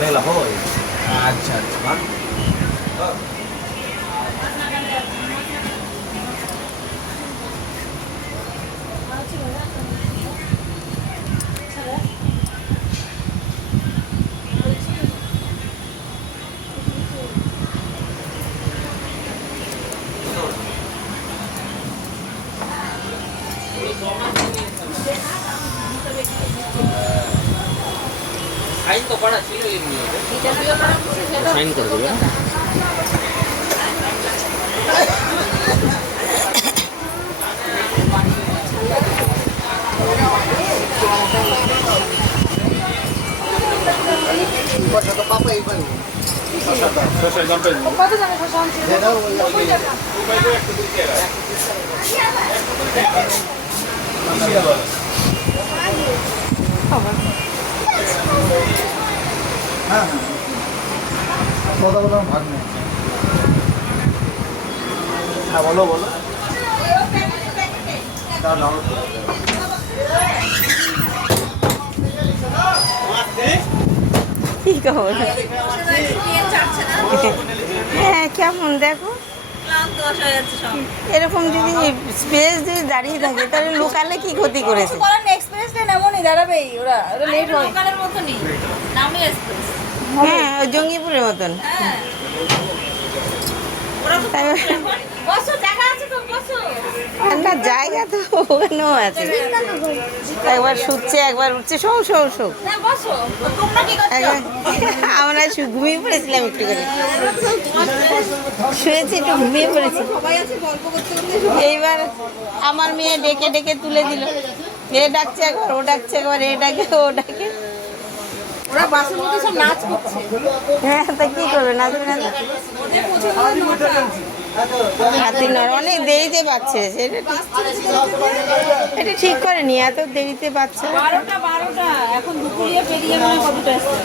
đây là hồi আচ্ছা আচ্ছা সাইন তো করা ছিল এর নিয়ে সাইন করে দেবে কত জানে শশা আনছি হ্যাঁ কথা বলার ভাগ নেই হ্যাঁ বলো বলো কি খবর? হ্যাঁ কেমন দেখো এরকম যদি স্পেস যদি দাঁড়িয়ে থাকে তাহলে লোকালে কি ক্ষতি করেছে? হ্যাঁ ওই জঙ্গিপুরের মতন না জায়গা তো ওখানেও আছে একবার শুচ্ছে একবার উঠছে শো শো শো আমরা ঘুমিয়ে পড়েছিলাম একটু করে শুয়েছি একটু ঘুমিয়ে পড়েছি এইবার আমার মেয়ে ডেকে ডেকে তুলে দিল এ ডাকছে একবার ও ডাকছে একবার এ ডাকে ও ডাকে ওরা বাসের মধ্যে সব নাচ করছে হ্যাঁ তা কি করবে নাচবে না হাতি নর অনেক দেরিতে পাচ্ছে এটা ঠিক করেনি এত দেরিতে পাচ্ছে 12টা এখন দুপুরিয়ে পেরিয়ে মানে কতটা আসছে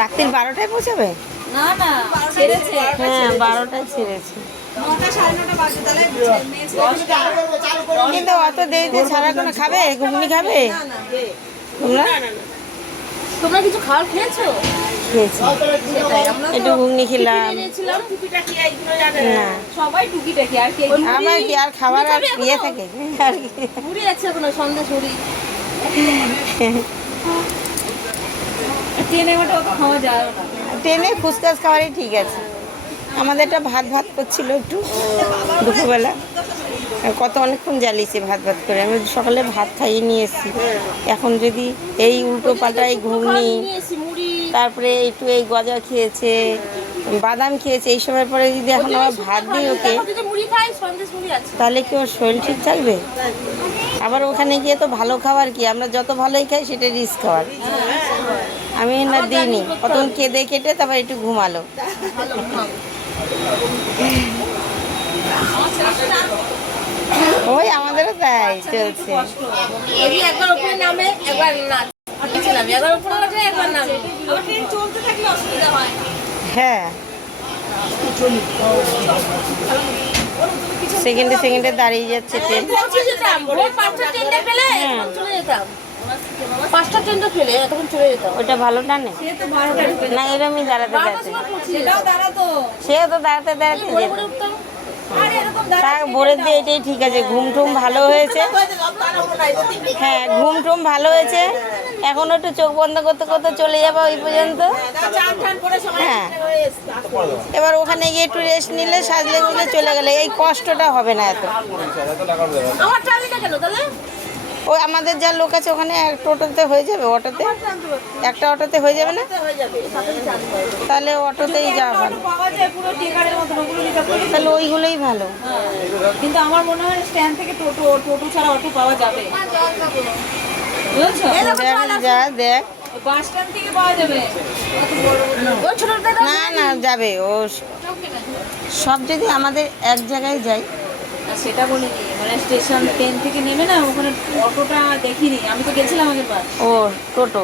রাত্রির 12টায় পৌঁছাবে না না ছেড়েছে হ্যাঁ 12টায় ছেড়েছে 9টা 9:30 বাজে তাহলে কিন্তু অত দেরিতে ছাড়া কোনো খাবে ঘুগনি খাবে তোমরা তোমরা কিছু খাবার খেয়েছো খেয়েছি একটু ঘুগনি খেলাম না সবাই টুকিটাকি আর কি আমার কি আর খাবার আর ইয়ে থাকে আর কি মুড়ি আছে কোনো সন্দেশ মুড়ি ট্রেনে ওটা অত খাওয়া যায় না ট্রেনে ফুচকাস খাওয়ারই ঠিক আছে আমাদেরটা ভাত ভাত করছিল একটু দুপুরবেলা কত অনেকক্ষণ জ্বালিয়েছি ভাত ভাত করে আমি সকালে ভাত খাইয়ে নিয়ে এসেছি এখন যদি এই উল্টো পাল্টাই ঘুগনি তারপরে একটু এই গজা খেয়েছে বাদাম খেয়েছে এই সময় পরে যদি এখন আবার ভাত দিই ওকে তাহলে কি ওর শরীর ঠিক থাকবে আবার ওখানে গিয়ে তো ভালো খাবার কি আমরা যত ভালোই খাই সেটা রিস্ক খাবার আমি না দিইনি কতক্ষণ কেঁদে কেটে তারপর একটু ঘুমালো ওই আমাদেরও তাই চলছে একবার উপরে নামে একবার নাচ একবার উপরে ওঠে একবার নামে আবার ট্রেন চলতে থাকলে অসুবিধা হয় হ্যাঁ সেকেন্ডে সেকেন্ডে দাঁড়িয়ে যাচ্ছে ট্রেন পৌঁছে যেতাম ভোর 5টা ট্রেনটা পেলে এখন চলে যেতাম 5টা ট্রেনটা পেলে তখন চলে যেতাম ওটা ভালো টানে সে তো 12টা না এরকমই দাঁড়াতে দাঁড়াতে সেটাও দাঁড়াতো সে তো দাঁড়াতে দাঁড়াতে ভোরে ভোরে উঠতাম আর এরকম তা ভোরের দিয়ে এটাই ঠিক আছে ঘুম টুম ভালো হয়েছে হ্যাঁ ঘুম টুম ভালো হয়েছে এখন একটু চোখ বন্ধ করতে করতে চলে যাবো ওই পর্যন্ত হ্যাঁ এবার ওখানে গিয়ে একটু রেস্ট নিলে সাজলে গুলে চলে গেলে এই কষ্টটা হবে না এত আমার ট্রালিটা কেন তাহলে ওই আমাদের যা লোক আছে ওখানে এক টোটোতে হয়ে যাবে অটোতে একটা অটোতে হয়ে যাবে না তাহলে অটোতেই যাওয়া ভালো পাওয়া যায় পুরো টিকারের মতো ওগুলো রিজার্ভ করে তাহলে ওইগুলোই ভালো কিন্তু আমার মনে হয় স্ট্যান্ড থেকে টোটো ছাড়া অটো পাওয়া যাবে বুঝছো যা দেখ বাস স্ট্যান্ড থেকে পাওয়া যাবে ও ছোটটা না না যাবে ও সব যদি আমাদের এক জায়গায় যাই সেটা বলিনি মানে স্টেশন ট্রেন থেকে নেমে না ওখানে অটোটা দেখিনি আমি তো গেছিলাম আগের বার ও টোটো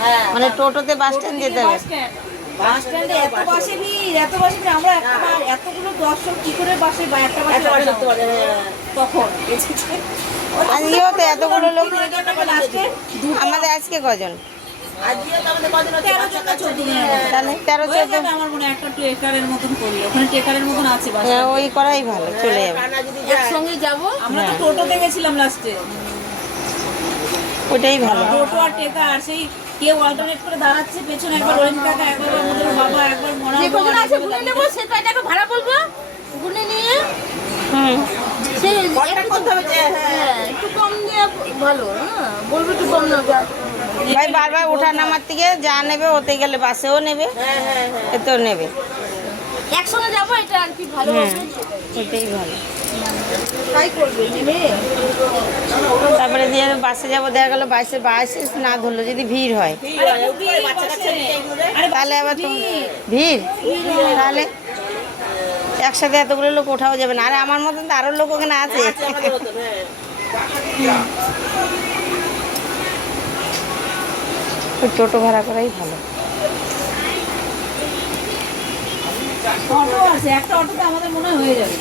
হ্যাঁ মানে টোটোতে বাস স্ট্যান্ড যেতে হবে বাস স্ট্যান্ডে এত বাসে ভিড়, এত বাসে ভিড়, আমরা একবার এতগুলো দর্শক কি করে বাসে বা একটা বাসে তখন আজকেও তো এতগুলো লোক। লাস্টে আমাদের আজকে কজন? আজকে তো আমাদের কজন 13 জন না 14 জন তাহলে 13-14 আমার মনে হয় একটা টেকারের মতন করি, ওখানে টেকারের মতন আছে বাস। ওই করাই ভালো, চলে যাবে। একসঙ্গে যাব, আমরা তো টোটোতে গেছিলাম লাস্টে, ওইটাই ভালো। টোটো আর টেকার, সেই কেউ অল্টারনেট করে দাঁড়াচ্ছে পেছনে, একবার রহিম কাকা, একবার আমাদের বাবা, একবার মরা যে কজন আছে গুনে নেব, সেটা টাকা ভাড়া বলবো, গুনে নিয়ে সেই কন্টাক্ট করতে হবে যে হ্যাঁ একটু কম দিয়ে ভালো না, বলবো একটু কম না ভাই বারবার ওঠা নামার থেকে যা নেবে, ওতে গেলে বাসেও নেবে, এতেও নেবে, একসঙ্গে যাবো, এটা আর কি ভালো হবে, ওইটাই ভালো। তাই করবে নেবে। তারপরে দিয়ে বাসে যাবো, দেখা গেলো বাসে না ধরলো, যদি ভিড় হয় তাহলে আবার তো ভিড়, তাহলে একসাথে এতগুলো লোক ওঠাও যাবে না। আরে আমার মতন তো আরো লোক ওখানে আছে। ওই টোটো ভাড়া করাই ভালো। অটো আছে, একটা অটোতে আমাদের মনে হয়ে যাবে।